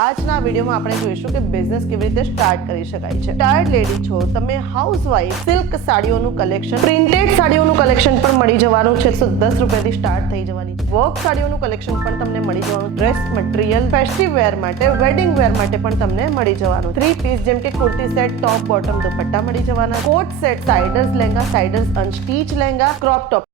આજના વિડીયોમાં આપણે જોઈશું કે બિઝનેસ કેવી રીતે સ્ટાર્ટ કરી શકાય છે। ટાયર્ડ લેડી છો તમે, હાઉસવાઈફ, સિલ્ક સાડીઓનું કલેક્શન, પ્રિન્ટેડ સાડીઓનું કલેક્શન પણ મળી જવાનું છે। 110 રૂપિયાથી સ્ટાર્ટ થઈ જવાની છે। વર્ક સાડીઓનું કલેક્શન પણ તમને મળી જવાનું। ડ્રેસ મટીરિયલ ફેસ્ટિવ વેર માટે, વેડિંગ વેર માટે પણ તમને મળી જવાનું। 3 પીસ જેમ કે kurti set, top, bottom, dupatta મળી જવાના। કોટ સેટ, સાઇડર્સ લહેંગા, સાઇડર્સ અનસ્ટીચ લહેંગા, ક્રોપ ટોપ।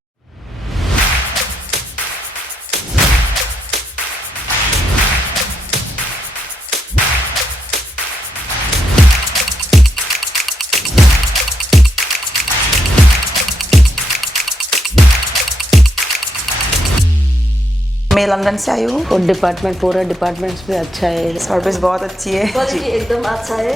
मैं लंदन से आई हूँ। और डिपार्टमेंट पूरा डिपार्टमेंट्स भी अच्छा है। सर्विस बहुत अच्छी है। क्वालिटी एकदम अच्छा है।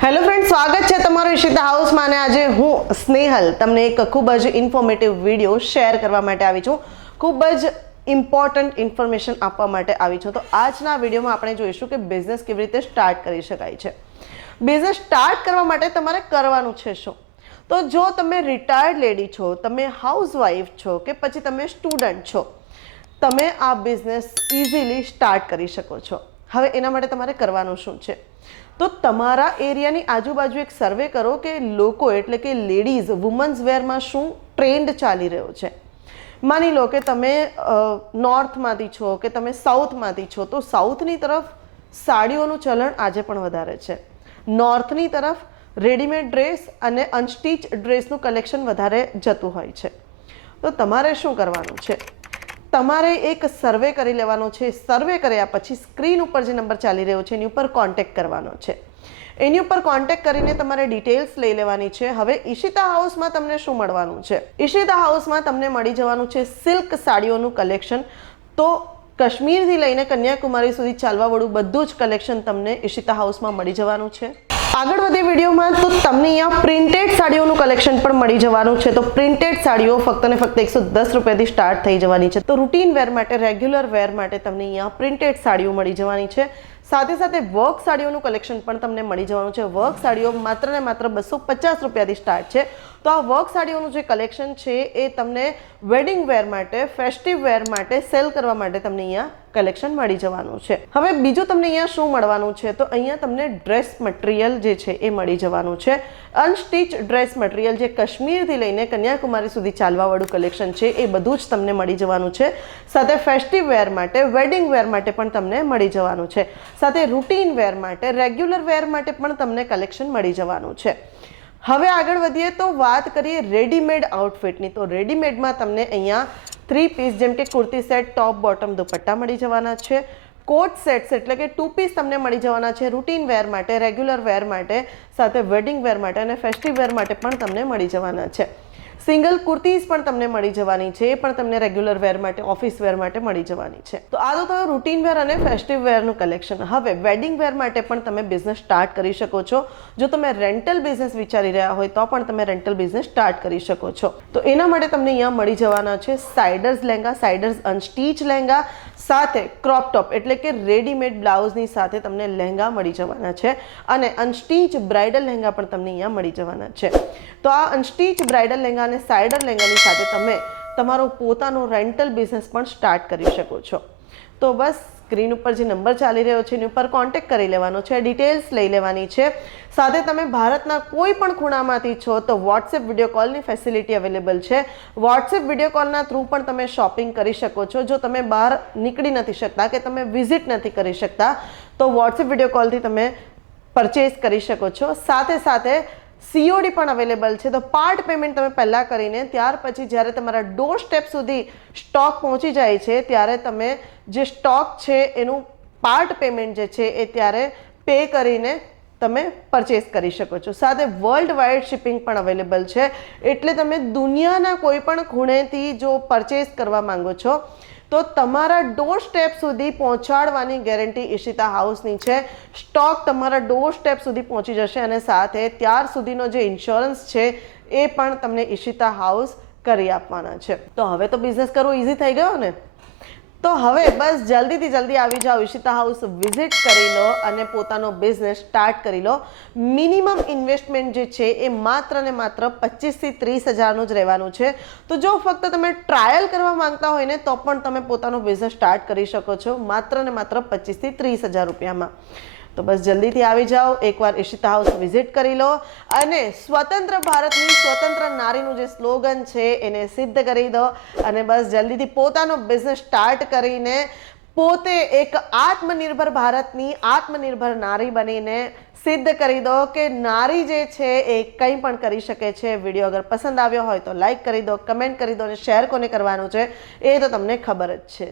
હેલો ફ્રેન્ડ, સ્વાગત છે તમારું ઈશિતા હાઉસમાં અને આજે હું સ્નેહલ તમને એક ખૂબ જ ઇન્ફોર્મેટિવ વિડીયો શેર કરવા માટે આવી છું। ખૂબ જ ઇમ્પોર્ટન્ટ ઇન્ફોર્મેશન આપવા માટે આવી છું। તો આજના વિડીયોમાં આપણે જોઈશું કે બિઝનેસ કેવી રીતે સ્ટાર્ટ કરી શકાય છે। બિઝનેસ સ્ટાર્ટ કરવા માટે તમારે કરવાનું છે શું? તો જો તમે રિટાયર્ડ લેડી છો, તમે હાઉસવાઈફ છો કે પછી તમે સ્ટુડન્ટ છો, તમે આ બિઝનેસ ઇઝીલી સ્ટાર્ટ કરી શકો છો। હવે એના માટે તમારે કરવાનું શું છે? તો તમારા એરિયાની આજુબાજુ એક સર્વે કરો કે લોકો એટલે કે લેડીઝ વુમન્સ વેરમાં શું ટ્રેન્ડ ચાલી રહ્યો છે। માની લો કે તમે નોર્થમાંથી છો કે તમે સાઉથમાંથી છો, તો સાઉથની તરફ સાડીઓનું ચલણ આજે પણ વધારે છે। નોર્થની તરફ રેડીમેડ ડ્રેસ અને અનસ્ટીચ ડ્રેસનું કલેક્શન વધારે જતું હોય છે। તો તમારે શું કરવાનું છે? તમારે એક સર્વે કરી લેવાનો છે। સર્વે કર્યા પછી સ્ક્રીન ઉપર જે નંબર ચાલી રહ્યો છે એની ઉપર કોન્ટેક્ટ કરવાનો છે। એની ઉપર કોન્ટેક્ટ કરીને તમારે ડિટેલ્સ લઈ લેવાની છે। હવે ઈશિતા હાઉસમાં તમને શું મળવાનું છે? ઈશિતા હાઉસમાં તમને મળી જવાનું છે સિલ્ક સાડીઓનું કલેક્શન। તો કાશ્મીરથી લઈને કન્યાકુમારી સુધી ચાલવાવાળું બધું જ કલેક્શન તમને ઈશિતા હાઉસમાં મળી જવાનું છે। આગળ વધે વિડીયોમાં તો તમને અહીંયા પ્રિન્ટેડ સાડીઓનું કલેક્શન પણ મળી જવાનું છે। તો પ્રિન્ટેડ સાડીઓ ફક્ત ને ફક્ત 110 રૂપિયાથી સ્ટાર્ટ થઈ જવાની છે। તો રૂટીન વેર માટે, રેગ્યુલર વેર માટે તમને અહીંયા પ્રિન્ટેડ સાડીઓ મળી જવાની છે। સાથે સાથે વર્ક સાડીઓનું કલેક્શન પણ તમને મળી જવાનું છે। વર્ક સાડીઓ માત્ર ને માત્ર 250 રૂપિયાથી સ્ટાર્ટ છે। તો આ વર્ક સાડીઓનું જે કલેક્શન છે એ તમને વેડિંગ વેર માટે, ફેસ્ટિવ વેર માટે, સેલ કરવા માટે તમને અહીંયા કલેક્શન મળી જવાનું છે। હવે બીજું તમને અહીંયા શું મળવાનું છે? તો અહીંયા તમને ડ્રેસ મટીરિયલ જે છે એ મળી જવાનું છે। અનસ્ટીચ ડ્રેસ મટીરિયલ જે કાશ્મીરથી લઈને કન્યાકુમારી સુધી ચાલવાવાળું કલેક્શન છે એ બધું જ તમને મળી જવાનું છે। સાથે ફેસ્ટિવ વેર માટે, વેડિંગ વેર માટે પણ તમને મળી જવાનું છે। સાથે રૂટીન વેર માટે, રેગ્યુલર વેર માટે પણ તમને કલેક્શન મળી જવાનું છે। હવે આગળ વધીએ તો વાત કરીએ રેડીમેડ આઉટફિટની। તો રેડીમેડમાં તમને અહીંયા 3 પીસ જેમ કે kurti set, top, bottom, dupatta મળી જવાના છે। કોટ સેટ્સ એટલે કે 2 પીસ તમને મળી જવાના છે રૂટીન વેર માટે, રેગ્યુલર વેર માટે, સાથે વેડિંગ વેર માટે અને ફેસ્ટિવ વેર માટે પણ તમને મળી જવાના છે। સિંગલ કુર્તીઝ પણ તમને મળી જવાની છે, એ પણ તમને રેગ્યુલર વેર માટે, ઓફિસ વેર માટે મળી જવાની છે। તો આ તો થયું રૂટીન વેર અને ફેસ્ટિવ વેરનું કલેક્શન। હવે વેડિંગ વેર માટે પણ તમે બિઝનેસ સ્ટાર્ટ કરી શકો છો। જો તમે રેન્ટલ બિઝનેસ વિચારી રહ્યા હોય તો પણ તમે રેન્ટલ બિઝનેસ સ્ટાર્ટ કરી શકો છો। તો એના માટે તમને અહીંયા મળી જવાના છે સાઇડર્સ લહેંગા, સાઇડર્સ અનસ્ટીચ લહેંગા, સાથે ક્રોપ ટોપ એટલે કે રેડીમેડ બ્લાઉઝની સાથે તમને લહેંગા મળી જવાના છે અને અનસ્ટીચ બ્રાઇડલ લહેંગા પણ તમને અહીંયા મળી જવાના છે। તો આ અનસ્ટીચ બ્રાઇડલ લહેંગા અને સાઇડર લહેંગાની સાથે તમે તમારો પોતાનો રેન્ટલ બિઝનેસ પણ સ્ટાર્ટ કરી શકો છો। તો બસ સ્ક્રીન ઉપર જે નંબર ચાલી રહ્યો છે એની ઉપર કોન્ટેક્ટ કરી લેવાનો છે, ડિટેલ્સ લઈ લેવાની છે। સાથે તમે ભારતના કોઈ પણ ખૂણામાંથી છો તો વોટ્સએપ વિડીયો કોલની ફેસિલિટી અવેલેબલ છે। વોટ્સએપ વિડીયો કોલના થ્રુ પણ તમે શોપિંગ કરી શકો છો। જો તમે બહાર નીકળી નથી શકતા કે તમે વિઝિટ નથી કરી શકતા તો વોટ્સએપ વિડીયો કોલથી તમે પરચેસ કરી શકો છો। સાથે સાથે COD પણ અવેલેબલ છે। તો પાર્ટ પેમેન્ટ તમે પહેલાં કરીને ત્યાર પછી જ્યારે તમારા ડોર સ્ટેપ સુધી સ્ટોક પહોંચી જાય છે ત્યારે તમે જે સ્ટોક છે એનું પાર્ટ પેમેન્ટ જે છે એ ત્યારે પે કરીને તમે પરચેસ કરી શકો છો। સાથે વર્લ્ડ વાઇડ શિપિંગ પણ અવેલેબલ છે। એટલે તમે દુનિયાના કોઈ પણ ખૂણેથી જો પરચેસ કરવા માંગો છો તો તમારા ડોર સ્ટેપ સુધી પહોંચાડવાની ગેરંટી ઈશિતા હાઉસની છે। સ્ટોક તમારા ડોર સ્ટેપ સુધી પહોંચી જશે અને સાથે ત્યાર સુધીનો જે ઇન્સ્યોરન્સ છે એ પણ તમને ઈશિતા હાઉસ કરી આપવાના છે। તો હવે તો બિઝનેસ કરવો ઇઝી થઈ ગયો ને? તો હવે બસ જલ્દીથી જલ્દી આવી જાઓ, ઈશિતા હાઉસ વિઝિટ કરી લો અને પોતાનો બિઝનેસ સ્ટાર્ટ કરી લો. મિનિમમ ઇન્વેસ્ટમેન્ટ જે છે એ માત્ર ને માત્ર 25 થી 30 હજારનું જ રહેવાનું છે. તો જો ફક્ત તમે ટ્રાયલ કરવા માંગતા હોય ને તો પણ તમે પોતાનો બિઝનેસ સ્ટાર્ટ કરી શકો છો માત્ર ને માત્ર 25 થી 30 હજાર રૂપિયામાં. તો બસ જલ્દીથી આવી જાઓ, એકવાર ઈશિતા હાઉસ વિઝિટ કરી લો અને સ્વતંત્ર ભારતની સ્વતંત્ર નારીનું જે સ્લોગન છે એને સિદ્ધ કરી દો અને બસ જલ્દીથી પોતાનો બિઝનેસ સ્ટાર્ટ કરીને પોતે એક આત્મનિર્ભર ભારતની આત્મનિર્ભર નારી બનીને સિદ્ધ કરી દો કે નારી જે છે એ કંઈ પણ કરી શકે છે. વિડીયો અગર પસંદ આવ્યો હોય તો લાઈક કરી દો, કમેન્ટ કરી દો અને શેર કોને કરવાનું છે એ તો તમને ખબર જ છે.